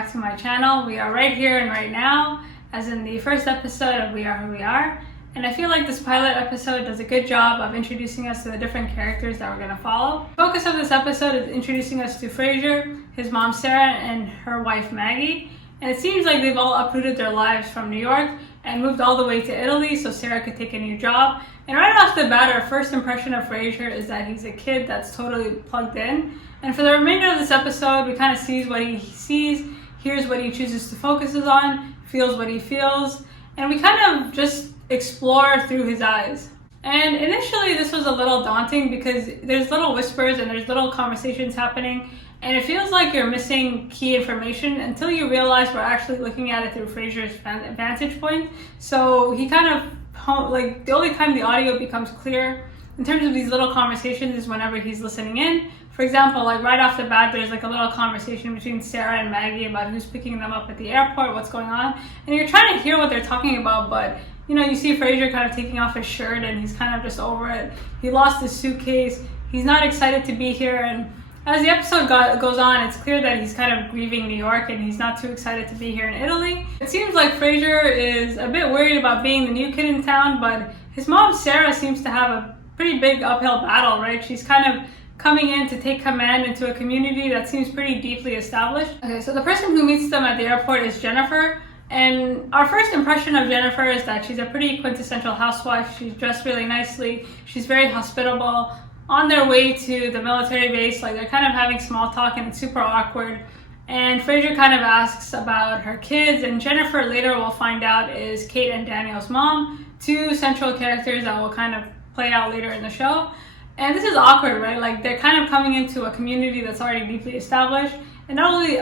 back to my channel. We are right here and right now, as in the first episode of We Are Who We Are. And I feel like this pilot episode does a good job of introducing us to the different characters that we're going to follow. The focus of this episode is introducing us to Fraser, his mom Sara, and her wife Maggie. And it seems like they've all uprooted their lives from New York and moved all the way to Italy so Sara could take a new job. And right off the bat, our first impression of Fraser is that he's a kid that's totally plugged in. And for the remainder of this episode, we kind of see what he sees, hears what he chooses to focus on, feels what he feels, and we kind of just explore through his eyes. And initially this was a little daunting because there's little whispers and there's little conversations happening, and it feels like you're missing key information until you realize we're actually looking at it through Fraser's vantage point. So he kind of, like, the only time the audio becomes clear in terms of these little conversations is whenever he's listening in. For example, like right off the bat, there's like a little conversation between Sara and Maggie about who's picking them up at the airport, what's going on, and you're trying to hear what they're talking about, but you know, you see Fraser kind of taking off his shirt and he's kind of just over it. He lost his suitcase, he's not excited to be here, and as the episode goes on, it's clear that he's kind of grieving New York and he's not too excited to be here in Italy. It seems like Fraser is a bit worried about being the new kid in town, but his mom Sara seems to have a pretty big uphill battle, right? She's kind of coming in to take command into a community that seems pretty deeply established. Okay, so the person who meets them at the airport is Jennifer. And our first impression of Jennifer is that she's a pretty quintessential housewife. She's dressed really nicely. She's very hospitable. On their way to the military base, like they're kind of having small talk and it's super awkward. And Fraser kind of asks about her kids, and Jennifer later we'll find out is Kate and Daniel's mom, two central characters that will kind of play out later in the show. And this is awkward, right? Like they're kind of coming into a community that's already deeply established. And not only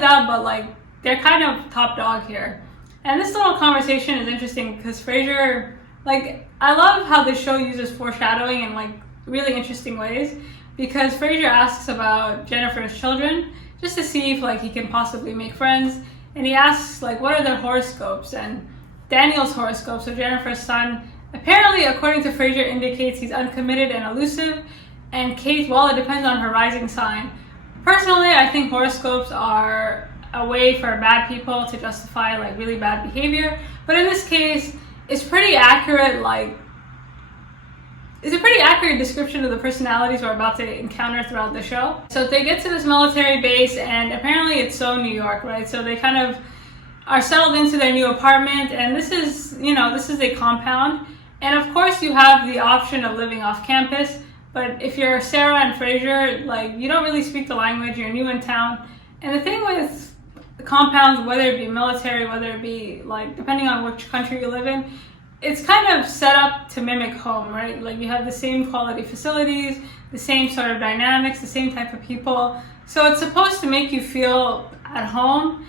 that, but like they're kind of top dog here. And this little conversation is interesting because Fraser, like, I love how this show uses foreshadowing in like really interesting ways, because Fraser asks about Jennifer's children just to see if like he can possibly make friends. And he asks like, what are their horoscopes? And Daniel's horoscope, so Jennifer's son, apparently, according to Fraser, indicates he's uncommitted and elusive, and Kate, well, it depends on her rising sign. Personally, I think horoscopes are a way for bad people to justify like really bad behavior, but in this case, it's pretty accurate. Like, it's a pretty accurate description of the personalities we're about to encounter throughout the show. So they get to this military base, and apparently it's so New York, right? So they kind of are settled into their new apartment, and this is, you know, this is a compound. And of course you have the option of living off campus, but if you're Sara and Fraser, like, you don't really speak the language, you're new in town. And the thing with compounds, whether it be military, whether it be like, depending on which country you live in, it's kind of set up to mimic home, right? Like you have the same quality facilities, the same sort of dynamics, the same type of people. So it's supposed to make you feel at home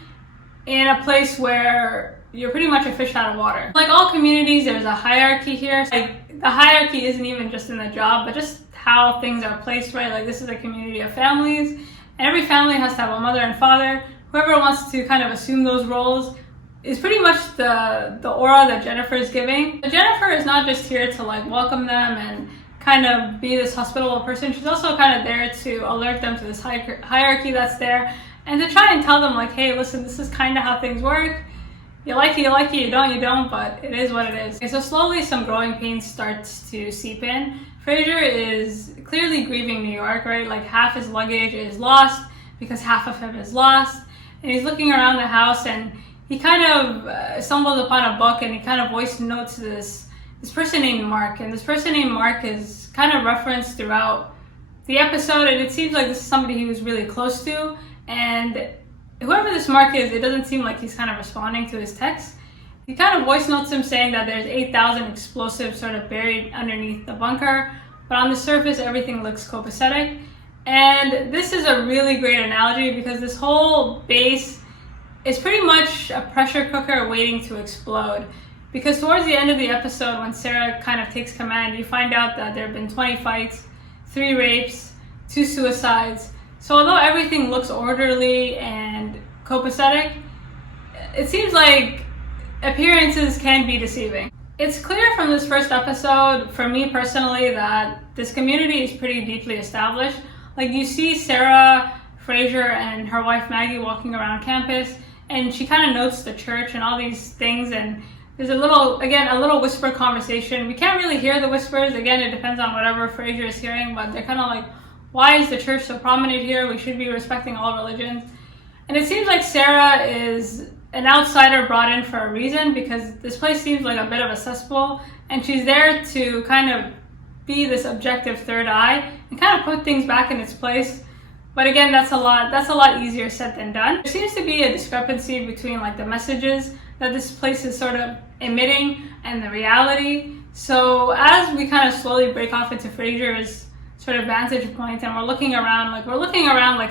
in a place where you're pretty much a fish out of water. Like all communities, there's a hierarchy here. Like the hierarchy isn't even just in the job, but just how things are placed, right? Like this is a community of families, and every family has to have a mother and father. Whoever wants to kind of assume those roles is pretty much the aura that Jennifer is giving. But Jennifer is not just here to like welcome them and kind of be this hospitable person. She's also kind of there to alert them to this hierarchy that's there, and to try and tell them like, hey, listen, this is kind of how things work. You like it, you don't, but it is what it is. Okay, so slowly some growing pains starts to seep in. Fraser is clearly grieving New York, right? Like half his luggage is lost because half of him is lost. And he's looking around the house, and he kind of stumbles upon a book, and he kind of voice notes this person named Mark. And this person named Mark is kind of referenced throughout the episode, and it seems like this is somebody he was really close to. And whoever this Mark is, it doesn't seem like he's kind of responding to his text. He kind of voice notes him saying that there's 8,000 explosives sort of buried underneath the bunker, but on the surface everything looks copacetic. And this is a really great analogy because this whole base is pretty much a pressure cooker waiting to explode. Because towards the end of the episode, when Sara kind of takes command, you find out that there have been 20 fights, 3 rapes, 2 suicides. So although everything looks orderly and copacetic, it seems like appearances can be deceiving. It's clear from this first episode, for me personally, that this community is pretty deeply established. Like you see Sara, Fraser and her wife Maggie walking around campus, and she kind of notes the church and all these things, and there's a little whisper conversation. We can't really hear the whispers. Again, it depends on whatever Fraser is hearing, but they're kind of like, why is the church so prominent here? We should be respecting all religions. And it seems like Sara is an outsider brought in for a reason, because this place seems like a bit of a cesspool, and she's there to kind of be this objective third eye and kind of put things back in its place. But again, that's a lot easier said than done. There seems to be a discrepancy between like the messages that this place is sort of emitting and the reality. So as we kind of slowly break off into Fraser's sort of vantage point, and we're looking around like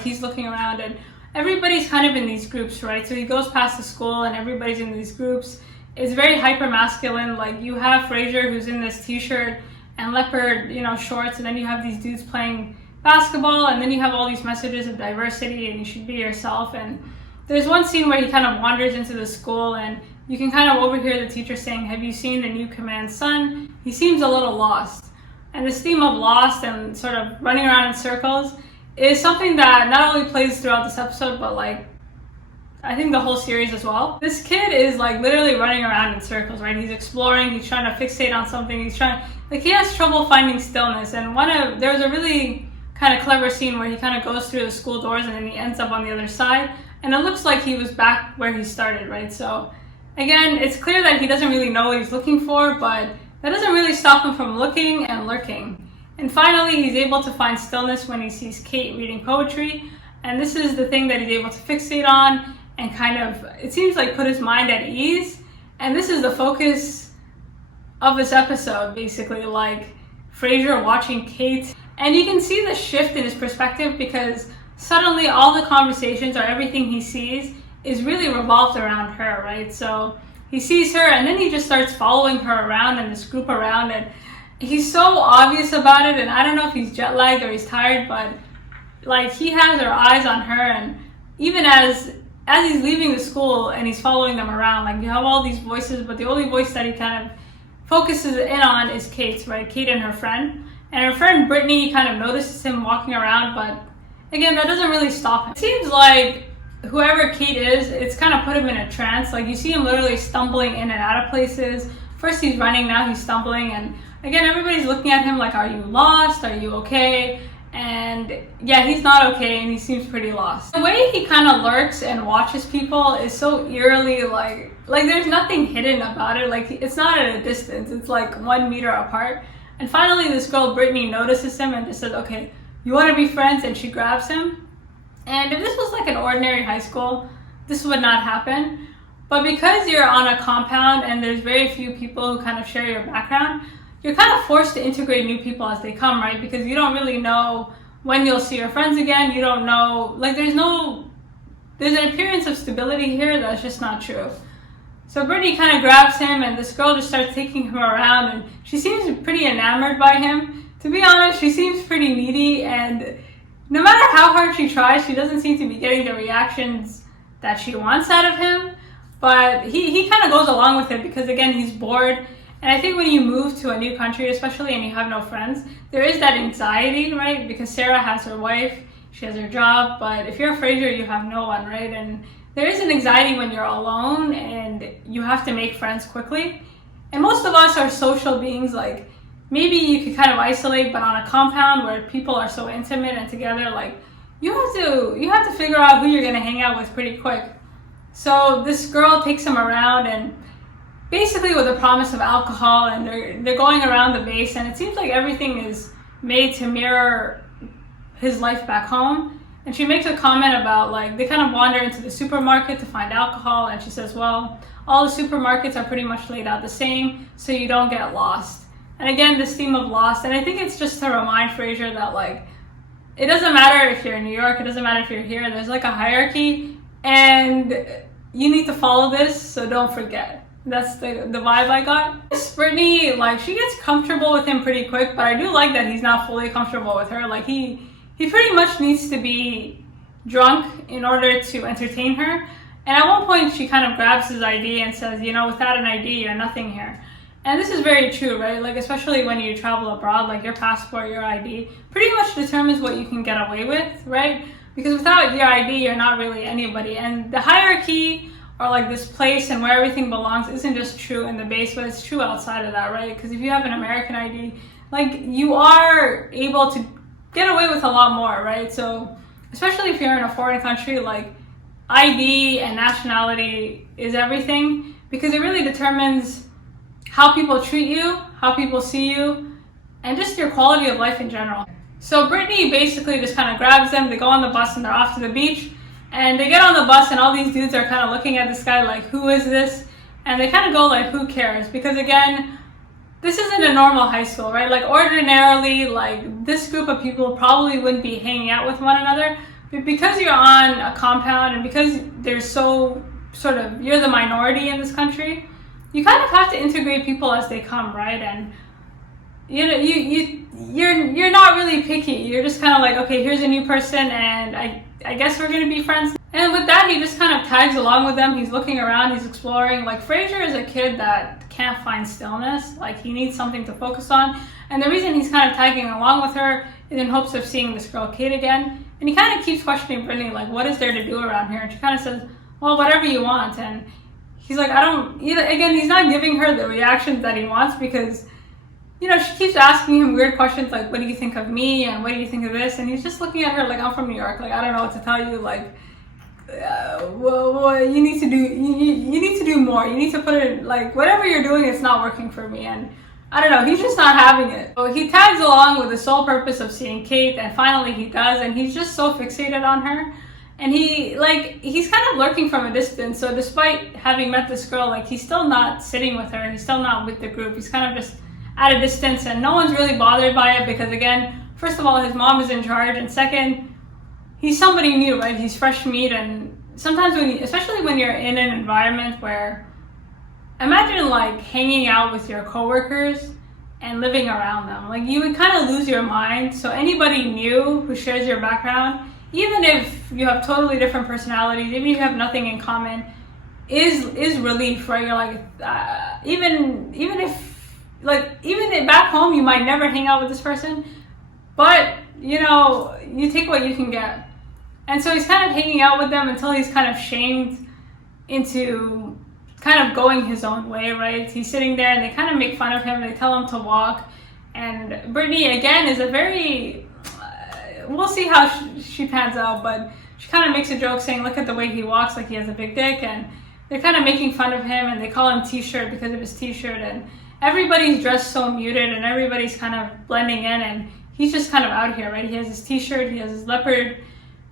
he's looking around, and everybody's kind of in these groups, right? So he goes past the school and everybody's in these groups. It's very hyper masculine. Like you have Fraser who's in this t-shirt and leopard, shorts, and then you have these dudes playing basketball, and then you have all these messages of diversity and you should be yourself. And there's one scene where he kind of wanders into the school, and you can kind of overhear the teacher saying, "Have you seen the new command son? He seems a little lost." And this theme of lost and sort of running around in circles is something that not only plays throughout this episode, but like I think the whole series as well. This kid is like literally running around in circles, right? He's exploring, he's trying to fixate on something, he has trouble finding stillness. And there's a really kind of clever scene where he kind of goes through the school doors and then he ends up on the other side, and it looks like he was back where he started, right? So again, it's clear that he doesn't really know what he's looking for, but that doesn't really stop him from looking and lurking. And finally, he's able to find stillness when he sees Kate reading poetry, and this is the thing that he's able to fixate on and kind of, it seems like, put his mind at ease. And this is the focus of this episode, basically, like Fraser watching Kate. And you can see the shift in his perspective, because suddenly all the conversations or everything he sees is really revolved around her, right? So he sees her and then he just starts following her around and this group around, and he's so obvious about it. And I don't know if he's jet lagged or he's tired, but like he has her eyes on her. And even as he's leaving the school and he's following them around, like you have all these voices, but the only voice that he kind of focuses in on is Kate's, right? Kate and her friend. And her friend Brittany kind of notices him walking around, but again, that doesn't really stop him. It seems like whoever Kate is, it's kind of put him in a trance. Like you see him literally stumbling in and out of places. First he's running, now he's stumbling. And again, everybody's looking at him like, are you lost? Are you okay? And yeah, he's not okay, and he seems pretty lost. The way he kind of lurks and watches people is so eerily like there's nothing hidden about it. Like it's not at a distance, it's like 1 meter apart. And finally this girl Brittany notices him and just says, "Okay, you want to be friends?" And she grabs him. And if this was like an ordinary high school, this would not happen. But because you're on a compound and there's very few people who kind of share your background, you're kind of forced to integrate new people as they come, right? Because you don't really know when you'll see your friends again. You don't know, like there's an appearance of stability here that's just not true. So Brittany kind of grabs him, and this girl just starts taking him around, and she seems pretty enamored by him. To be honest, she seems pretty needy, and no matter how hard she tries, she doesn't seem to be getting the reactions that she wants out of him. But he kind of goes along with it because, again, he's bored. And I think when you move to a new country, especially, and you have no friends, there is that anxiety, right? Because Sara has her wife, she has her job, but if you're a Fraser, you have no one, right? And there is an anxiety when you're alone and you have to make friends quickly. And most of us are social beings. Like maybe you could kind of isolate, but on a compound where people are so intimate and together, like you have to figure out who you're gonna hang out with pretty quick. So this girl takes him around, and basically with a promise of alcohol, and they're going around the base, and it seems like everything is made to mirror his life back home. And she makes a comment about, like, they kind of wander into the supermarket to find alcohol, and she says, well, all the supermarkets are pretty much laid out the same, so you don't get lost. And again, this theme of lost, and I think it's just to remind Fraser that, like, it doesn't matter if you're in New York, it doesn't matter if you're here, there's like a hierarchy, and you need to follow this, so don't forget. That's the vibe I got. Brittany, like, she gets comfortable with him pretty quick, but I do like that he's not fully comfortable with her. Like, he pretty much needs to be drunk in order to entertain her. And at one point, she kind of grabs his ID and says, you know, without an ID, you're nothing here. And this is very true, right? Like, especially when you travel abroad, like your passport, your ID, pretty much determines what you can get away with, right? because without your ID, you're not really anybody. And the hierarchy, or like this place and where everything belongs, isn't just true in the base, but it's true outside of that, right? Because if you have an American ID, like, you are able to get away with a lot more, right? So especially if you're in a foreign country, like, ID and nationality is everything, because it really determines how people treat you, how people see you, and just your quality of life in general. So Brittany basically just kind of grabs them, they go on the bus and they're off to the beach, and they get on the bus and all these dudes are kind of looking at this guy like, who is this? And they kind of go like, who cares? Because again, this isn't a normal high school, right? Like, ordinarily, like, this group of people probably wouldn't be hanging out with one another, but because you're on a compound and because there's so sort of, you're the minority in this country, you kind of have to integrate people as they come, right? And you know, you're not really picky. You're just kind of like, okay, here's a new person, and I guess we're gonna be friends. And with that, he just kind of tags along with them. He's looking around, he's exploring. Like, Fraser is a kid that can't find stillness. Like, he needs something to focus on. And the reason he's kind of tagging along with her is in hopes of seeing this girl, Kate, again. And he kind of keeps questioning Brittany, like, what is there to do around here? And she kind of says, well, whatever you want. And he's like, I don't, either. Again, he's not giving her the reactions that he wants, because, you know, she keeps asking him weird questions like, what do you think of me? And what do you think of this? And he's just looking at her like, I'm from New York. Like, I don't know what to tell you. Like, well, you need to do, you need to do more. You need to put it, like, whatever you're doing, it's not working for me. And I don't know, he's just not having it. So he tags along with the sole purpose of seeing Kate, and finally he does, and he's just so fixated on her. And he's kind of lurking from a distance. So despite having met this girl, like, he's still not sitting with her. He's still not with the group. He's kind of just at a distance, and no one's really bothered by it, because again, first of all, his mom is in charge, and second, he's somebody new, right? He's fresh meat. And sometimes especially when you're in an environment where, imagine like hanging out with your coworkers and living around them, like, you would kind of lose your mind. So anybody new who shares your background, even if you have totally different personalities, even if you have nothing in common, is relief, right? You're like, even back home, you might never hang out with this person, but you know, you take what you can get. And so he's kind of hanging out with them until he's kind of shamed into kind of going his own way, right? He's sitting there and they kind of make fun of him. They tell him to walk. And Brittany, again, is a very, we'll see how she pans out, but she kind of makes a joke saying, look at the way he walks, like he has a big dick. And they're kind of making fun of him, and they call him T-shirt because of his T-shirt. And everybody's dressed so muted and everybody's kind of blending in, and he's just kind of out here, right? He has his T-shirt, he has his leopard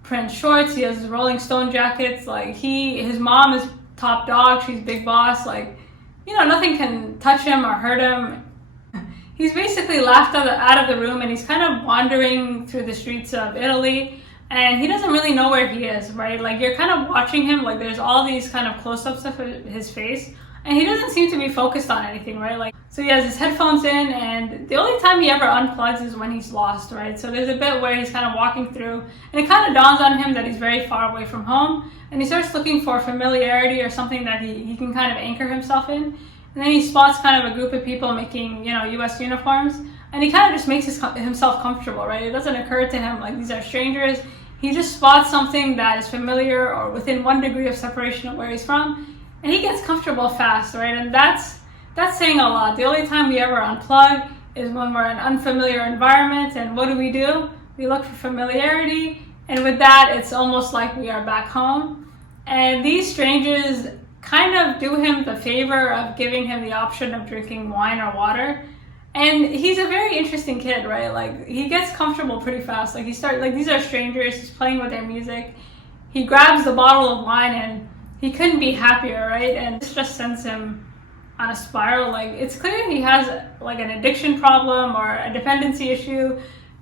print shorts, he has his Rolling Stone jackets. Like, his mom is top dog, she's big boss. Like, you know, nothing can touch him or hurt him. He's basically laughed out of the room, and he's kind of wandering through the streets of Italy, and he doesn't really know where he is, right? Like, you're kind of watching him, like, there's all these kind of close-ups of his face, and he doesn't seem to be focused on anything, right? Like, so he has his headphones in, and the only time he ever unplugs is when he's lost, right? So there's a bit where he's kind of walking through, and it kind of dawns on him that he's very far away from home, and he starts looking for familiarity or something that he can kind of anchor himself in. And then he spots kind of a group of people making, you know, US uniforms, and he kind of just makes himself comfortable, right? It doesn't occur to him like these are strangers. He just spots something that is familiar or within 1 degree of separation of where he's from, and he gets comfortable fast, right? And that's saying a lot. The only time we ever unplug is when we're in an unfamiliar environment, and what do? We look for familiarity, and with that, it's almost like we are back home. And these strangers kind of do him the favor of giving him the option of drinking wine or water. And he's a very interesting kid, right? Like, he gets comfortable pretty fast. Like, these are strangers, he's playing with their music. He grabs the bottle of wine, and he couldn't be happier, right? And this just sends him on a spiral. Like, it's clear he has like an addiction problem or a dependency issue.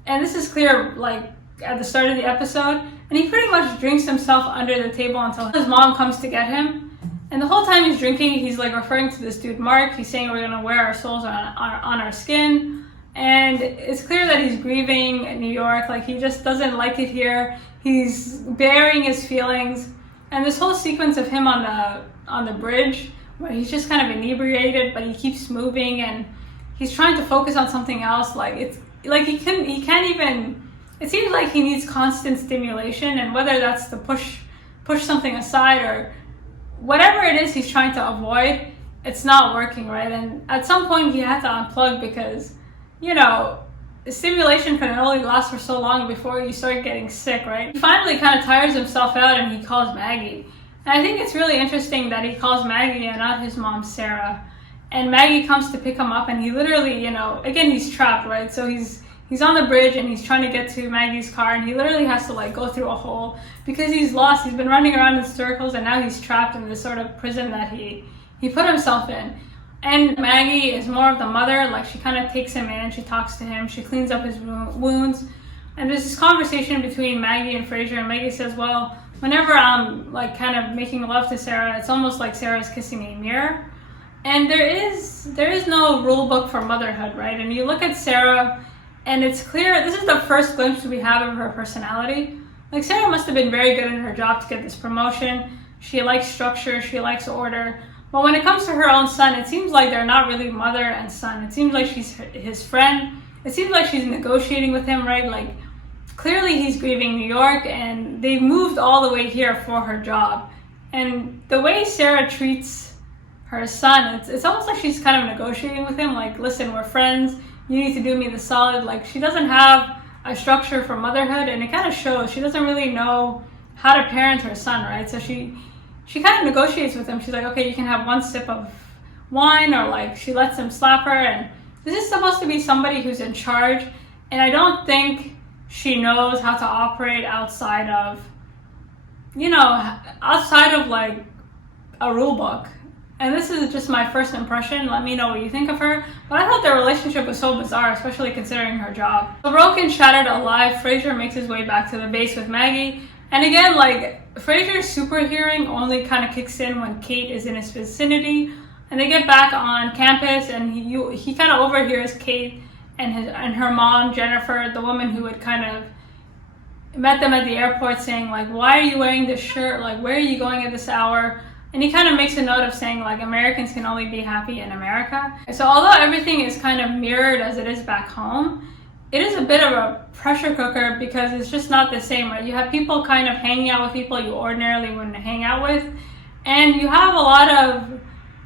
And this is clear, like, at the start of the episode. And he pretty much drinks himself under the table until his mom comes to get him. And the whole time he's drinking, he's like referring to this dude Mark. He's saying we're gonna wear our souls on our skin. And it's clear that he's grieving in New York. Like, he just doesn't like it here. He's bearing his feelings. And this whole sequence of him on the bridge, where he's just kind of inebriated, but he keeps moving and he's trying to focus on something else. Like, it's like he can't even it seems like he needs constant stimulation, and whether that's to push something aside or whatever it is he's trying to avoid, it's not working, right? And at some point he had to unplug because, you know, the stimulation can only last for so long before you start getting sick, right? He finally kind of tires himself out and he calls Maggie. And I think it's really interesting that he calls Maggie and not his mom, Sara. And Maggie comes to pick him up, and he literally, you know, again, he's trapped, right? So he's on the bridge and he's trying to get to Maggie's car, and he literally has to like go through a hole because he's lost. He's been running around in circles, and now he's trapped in this sort of prison that he put himself in. And Maggie is more of the mother, like she kind of takes him in, she talks to him, she cleans up his wounds. And there's this conversation between Maggie and Fraser, and Maggie says, well, whenever I'm like kind of making love to Sara, it's almost like Sara's kissing a mirror. And there is no rule book for motherhood, right? And you look at Sara, and it's clear, this is the first glimpse we have of her personality. Like, Sara must have been very good in her job to get this promotion. She likes structure, she likes order. But when it comes to her own son, it seems like they're not really mother and son. It seems like she's his friend. It seems like she's negotiating with him, right? Like, clearly he's grieving New York, and they moved all the way here for her job. And the way Sara treats her son, it's almost like she's kind of negotiating with him, like, listen, we're friends, you need to do me the solid. Like, she doesn't have a structure for motherhood, and it kind of shows. She doesn't really know how to parent her son, right? So she kind of negotiates with him. She's like, okay, you can have one sip of wine, or like she lets him slap her. And this is supposed to be somebody who's in charge, and I don't think she knows how to operate outside of, you know, outside of like a rule book. And this is just my first impression. Let me know what you think of her. But I thought their relationship was so bizarre, especially considering her job. So broken, shattered, alive, Fraser makes his way back to the base with Maggie. And again, like, Fraser's super hearing only kind of kicks in when Kate is in his vicinity. And they get back on campus, and he kind of overhears Kate and her mom, Jennifer, the woman who had kind of met them at the airport, saying, like, why are you wearing this shirt? Like, where are you going at this hour? And he kind of makes a note of saying, like, Americans can only be happy in America. So although everything is kind of mirrored as it is back home, it is a bit of a pressure cooker because it's just not the same, right? You have people kind of hanging out with people you ordinarily wouldn't hang out with. And you have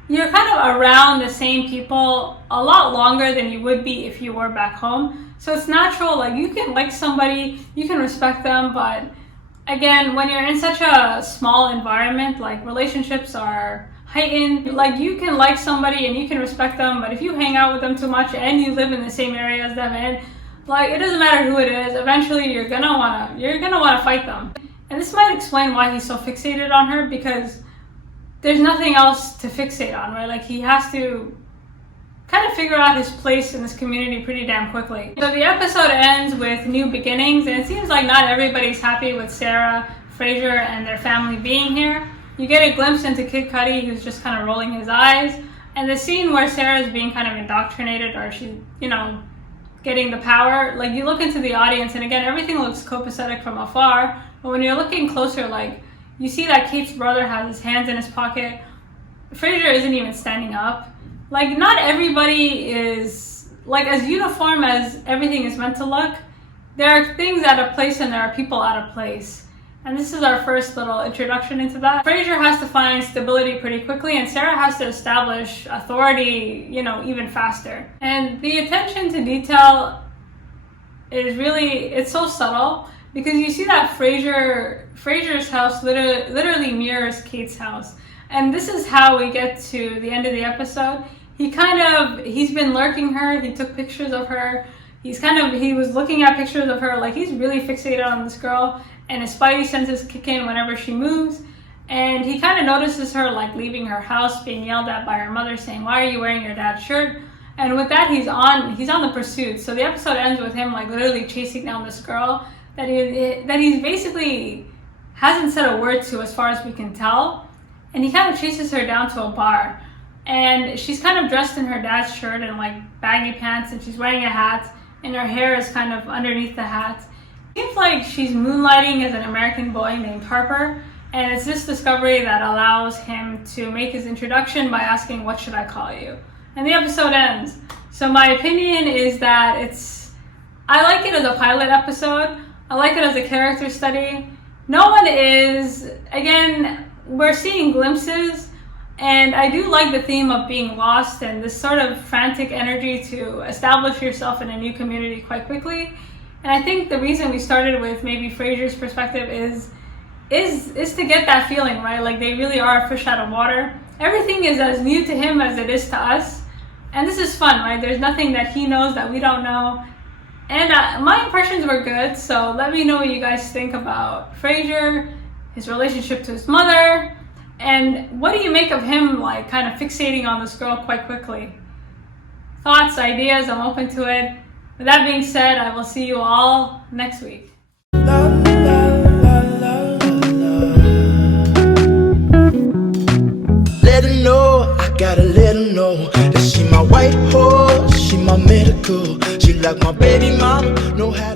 you're kind of around the same people a lot longer than you would be if you were back home. So it's natural, like, you can like somebody, you can respect them, but again, when you're in such a small environment, like, relationships are heightened. Like, you can like somebody and you can respect them, but if you hang out with them too much and you live in the same area as them, and like, it doesn't matter who it is, eventually you're gonna wanna fight them. And this might explain why he's so fixated on her, because there's nothing else to fixate on, right? Like, he has to kind of figure out his place in this community pretty damn quickly. So the episode ends with new beginnings, and it seems like not everybody's happy with Sara, Fraser, and their family being here. You get a glimpse into Kid Cudi, who's just kind of rolling his eyes, and the scene where Sarah's being kind of indoctrinated, or she's, you know, getting the power, like, you look into the audience, and again, everything looks copacetic from afar, but when you're looking closer, like, you see that Kate's brother has his hands in his pocket. Fraser isn't even standing up. Like, not everybody is, like, as uniform as everything is meant to look. There are things out of place and there are people out of place. And this is our first little introduction into that. Fraser has to find stability pretty quickly, and Sara has to establish authority, you know, even faster. And the attention to detail is really, it's so subtle, because you see that Fraser's house literally mirrors Kate's house. And this is how we get to the end of the episode. He's been lurking her, he took pictures of her, he was looking at pictures of her, like, he's really fixated on this girl, and his spidey senses kick in whenever she moves, and he kind of notices her, like, leaving her house, being yelled at by her mother, saying, why are you wearing your dad's shirt? And with that, he's on the pursuit. So the episode ends with him, like, literally chasing down this girl that he's basically hasn't said a word to, as far as we can tell. And he kind of chases her down to a bar. And she's kind of dressed in her dad's shirt and, like, baggy pants, and she's wearing a hat, and her hair is kind of underneath the hat. It seems like she's moonlighting as an American boy named Harper, and it's this discovery that allows him to make his introduction by asking, what should I call you? And the episode ends. So my opinion is that I like it as a pilot episode. I like it as a character study. No one is, again, we're seeing glimpses, and I do like the theme of being lost and this sort of frantic energy to establish yourself in a new community quite quickly. And I think the reason we started with maybe Fraser's perspective is to get that feeling, right? Like they really are a fish out of water. Everything is as new to him as it is to us. And this is fun, right? There's nothing that he knows that we don't know. And my impressions were good, so let me know what you guys think about Fraser, his relationship to his mother, and what do you make of him like kind of fixating on this girl quite quickly? Thoughts, ideas, I'm open to it. With that being said, I will see you all next week. Let her know, I gotta let her know that she my white horse, she my medical. She like my baby mama, know how to